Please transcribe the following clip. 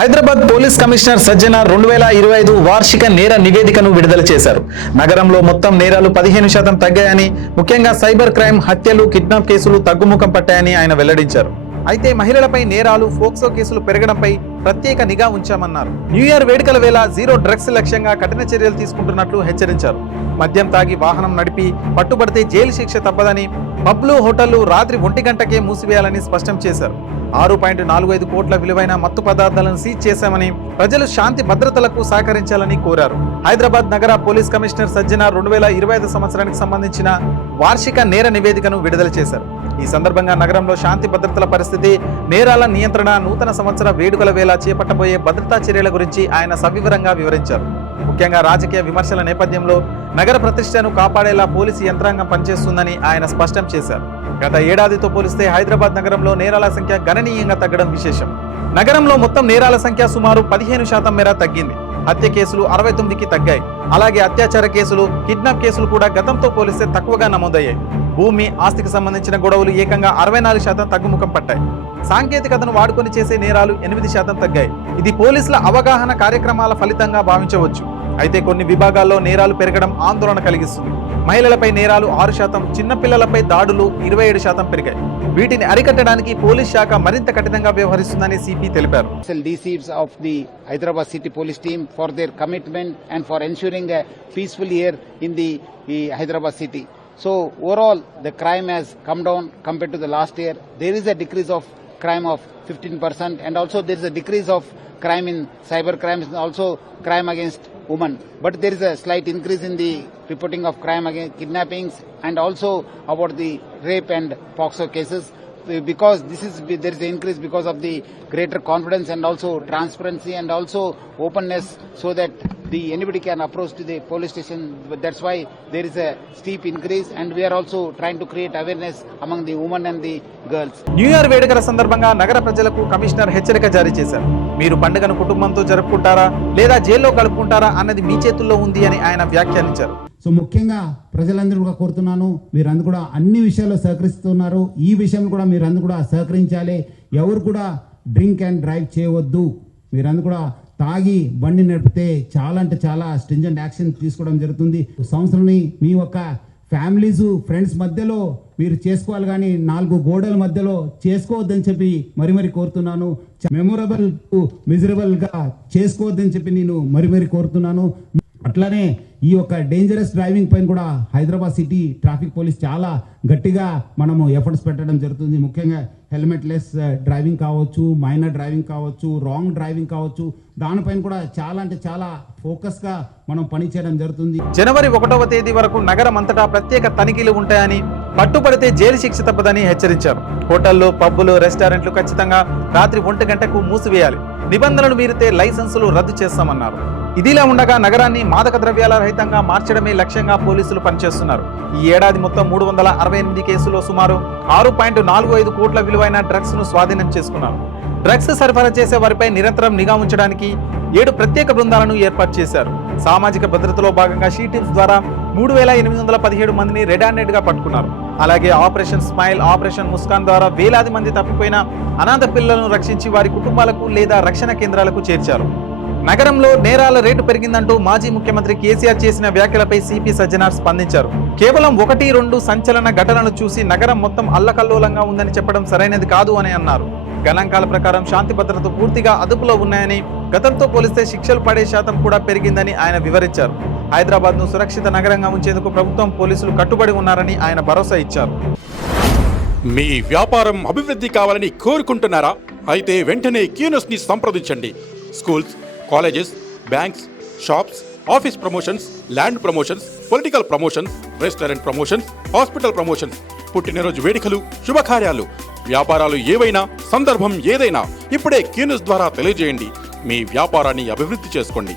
Hyderabad police commissioner సజ్జన 2025 వార్షిక నేర నివేదికను విడుదల చేశారు. నగరంలో మొత్తం నేరాలు 15% తగ్గాయని, ముఖ్యంగా సైబర్ క్రైమ్, హత్యలు, కిడ్నాప్ కేసులు తగ్గుముఖం పట్టాయని ఆయన వెల్లడించారు. అయితే మహిళలపై నేరాలు, ఫోక్సో కేసులు పెరగడంపై ప్రత్యేక నిఘా ఉంచామన్నారు. న్యూ ఇయర్ వేడుకల వేళ జీరో డ్రగ్స్ లక్ష్యంగా కఠిన చర్యలు తీసుకుంటున్నట్లు హెచ్చరించారు. మద్యం తాగి వాహనం నడిపి పట్టుబడితే జైలు శిక్ష తప్పదని, పబ్లు, హోటళ్లు రాత్రి 1 గంటకే మూసివేయాలని స్పష్టం చేశారు. 6.45 కోట్ల విలువైన మత్తు పదార్థాలను సీజ్ చేశామని, ప్రజలు శాంతి భద్రతలకు సహకరించాలని కోరారు. హైదరాబాద్ నగర పోలీస్ కమిషనర్ సజ్జన 2025 సంవత్సరానికి సంబంధించిన వార్షిక నేర నివేదికను విడుదల చేశారు. ఈ సందర్భంగా నగరంలో శాంతి భద్రతల పరిస్థితి, నేరాల నియంత్రణ, నూతన సంవత్సర వేడుకల వేళ చేపట్టబోయే భద్రతా చర్యల గురించి ఆయన సవివరంగా వివరించారు. ముఖ్యంగా రాజకీయ విమర్శల నేపథ్యంలో నగర ప్రతిష్టను కాపాడేలా పోలీసు యంత్రాంగం పనిచేస్తుందని ఆయన స్పష్టం చేశారు. గత ఏడాదితో పోలిస్తే హైదరాబాద్ నగరంలో నేరాల సంఖ్య గణనీయంగా తగ్గడం విశేషం. నగరంలో మొత్తం నేరాల సంఖ్య సుమారు 15% మేర తగ్గింది. హత్య కేసులు 69కి తగ్గాయి. అలాగే అత్యాచార కేసులు, కిడ్నాప్ కేసులు కూడా గతంతో పోలిస్తే తక్కువగా నమోదయ్యాయి. భూమి, ఆస్తికి సంబంధించిన గొడవలు ఏకంగా 64% తగ్గుముఖం పట్టాయి. సాంకేతికతను వాడుకొని చేసే నేరాలు 8% తగ్గాయి. ఇది పోలీసుల అవగాహన కార్యక్రమాల ఫలితంగా భావించవచ్చు. అయితే కొన్ని విభాగాల్లో నేరాలు పెరగడం ఆందోళన కలిగిస్తుంది. మహిళలపై నేరాలు 6%, చిన్నపిల్లలపై దాడులు 27% పెరిగాయి. వీటిని అరికట్టడానికి పోలీస్ శాఖ మరింత కఠినంగా వ్యవహరిస్తుందని సిపి తెలిపారు. DCs of the Hyderabad City Police Team for their commitment and for ensuring a peaceful year in the Hyderabad City. So overall, the crime has come down compared to the last year. There is a decrease of crime of 15%, and also there is a decrease of crime in cyber crimes and also crime against women. But there is a slight increase in the reporting of crime against kidnappings and also about the rape and POCSO cases. Because there is an increase because of the greater confidence and also transparency and also openness, so that anybody can approach to the police station. That's why there is a steep increase, and we are also trying to create awareness among the women and the girls. New year వేడుకల సందర్భంగా నగర ప్రజలకు commissioner హెచ్చరిక జారీ చేశారు. మీరు పండుగను కుటుంబంతో జరుపుకుంటారా లేదా జైల్లో గడుపుకుంటారా అన్నది మీ చేతుల్లో ఉంది అని ఆయన వ్యాఖ్యానించారు. సో ముఖ్యంగా ప్రజలందరూ కూడా కోరుతున్నాను, మీరందరూ కూడా అన్ని విషయాల్లో సహకరిస్తున్నారు. ఈ విషయంలో కూడా మీరందరూ కూడా సహకరించాలి. ఎవరు కూడా డ్రింక్ అండ్ డ్రైవ్ చేయవద్దు. మీరందరూ కూడా తాగి బండి నడిపితే చాలా అంటే చాలా స్ట్రింజెంట్ యాక్షన్ తీసుకోవడం జరుగుతుంది. సంవత్సరాన్ని మీ యొక్క ఫ్యామిలీస్, ఫ్రెండ్స్ మధ్యలో మీరు చేసుకోవాలి, కానీ 4 గోడల మధ్యలో చేసుకోవద్దని చెప్పి మరి కోరుతున్నాను. మెమొరబుల్ మిజరబుల్ గా చేసుకోవద్దని చెప్పి నేను మరి కోరుతున్నాను. అట్లానే ఈ యొక్క డేంజరస్ డ్రైవింగ్ పైన కూడా హైదరాబాద్ సిటీ ట్రాఫిక్ పోలీస్ చాలా గట్టిగా మనము ఎఫర్ట్స్ పెట్టడం జరుగుతుంది. ముఖ్యంగా హెల్మెట్ లెస్ డ్రైవింగ్ కావచ్చు, మైనర్ డ్రైవింగ్ కావచ్చు, రాంగ్ డ్రైవింగ్ కావచ్చు, దానిపైన కూడా చాలా అంటే చాలా ఫోకస్ గా మనం పనిచేయడం జరుగుతుంది. జనవరి 1వ తేదీ వరకు నగరం అంతటా ప్రత్యేక తనిఖీలు ఉంటాయని, పట్టుబడితే జైలు శిక్ష తప్పదని హెచ్చరించారు. హోటళ్లు, పబ్బులు, రెస్టారెంట్లు ఖచ్చితంగా రాత్రి 1 గంటకు మూసివేయాలి. నిబంధనలు మీరితే లైసెన్సులు రద్దు చేస్తామన్నారు. ఇదిలా ఉండగా నగరాన్ని మాదక ద్రవ్యాల రహితంగా మార్చడమే లక్ష్యంగా పోలీసులు పనిచేస్తున్నారు. ఈ ఏడాది మొత్తం 368 కేసులో సుమారు 6.45 కోట్ల విలువైన డ్రగ్స్ ను స్వాధీనం చేసుకున్నారు. డ్రగ్స్ సరఫరా చేసే వారిపై నిరంతరం నిఘా ఉంచడానికి 7 ప్రత్యేక బృందాలను ఏర్పాటు చేశారు. సామాజిక భద్రతలో భాగంగా షీ టీమ్స్ ద్వారా 3817 మందిని రెడ్ హ్యాండెడ్ గా పట్టుకున్నారు. అలాగే ఆపరేషన్ స్మైల్, ఆపరేషన్ ముస్కాన్ ద్వారా వేలాది మంది తప్పిపోయిన అనాథ పిల్లలను రక్షించి వారి కుటుంబాలకు లేదా రక్షణ కేంద్రాలకు చేర్చారు. నగరంలో నేరాల రేటు పెరిగిందంటూ మాజీ ముఖ్యమంత్రి కేసీఆర్ చేసిన వ్యాఖ్యలపై సిపి సజ్జనార్ స్పందించారు. కేవలం 1-2 సంచలన ఘటనలు చూసి నగరం మొత్తం అల్లకల్లోలంగా ఉందని చెప్పడం సరైనది కాదు అని అన్నారు. గణాంకాల ప్రకారం శాంతి భద్రత పూర్తిగా అదుపులో ఉన్నాయని, గతంతో పోలిస్తే శిక్షలు పడే శాతం కూడా పెరిగిందని ఆయన వివరించారు. హైదరాబాద్ ను సురక్షిత నగరంగా ఉంచేందుకు ప్రభుత్వం, పోలీసులు కట్టుబడి ఉన్నారని ఆయన భరోసా ఇచ్చారు. మీ వ్యాపారం అభివృద్ధి కావాలని కోరుకుంటున్నారా? అయితే వెంటనే క్యూనస్ ని సంప్రదించండి. Schools, colleges, banks, shops, office promotions, land promotions, political promotions, restaurant promotions, hospital promotions, పుట్టినరోజు వేడుకలు, శుభకార్యాలు, వ్యాపారాలు ఏవైనా, సందర్భం ఏదైనా ఇప్పుడే క్యూనస్ ద్వారా తెలియజేయండి. మీ వ్యాపారాన్ని అభివృద్ధి చేసుకోండి.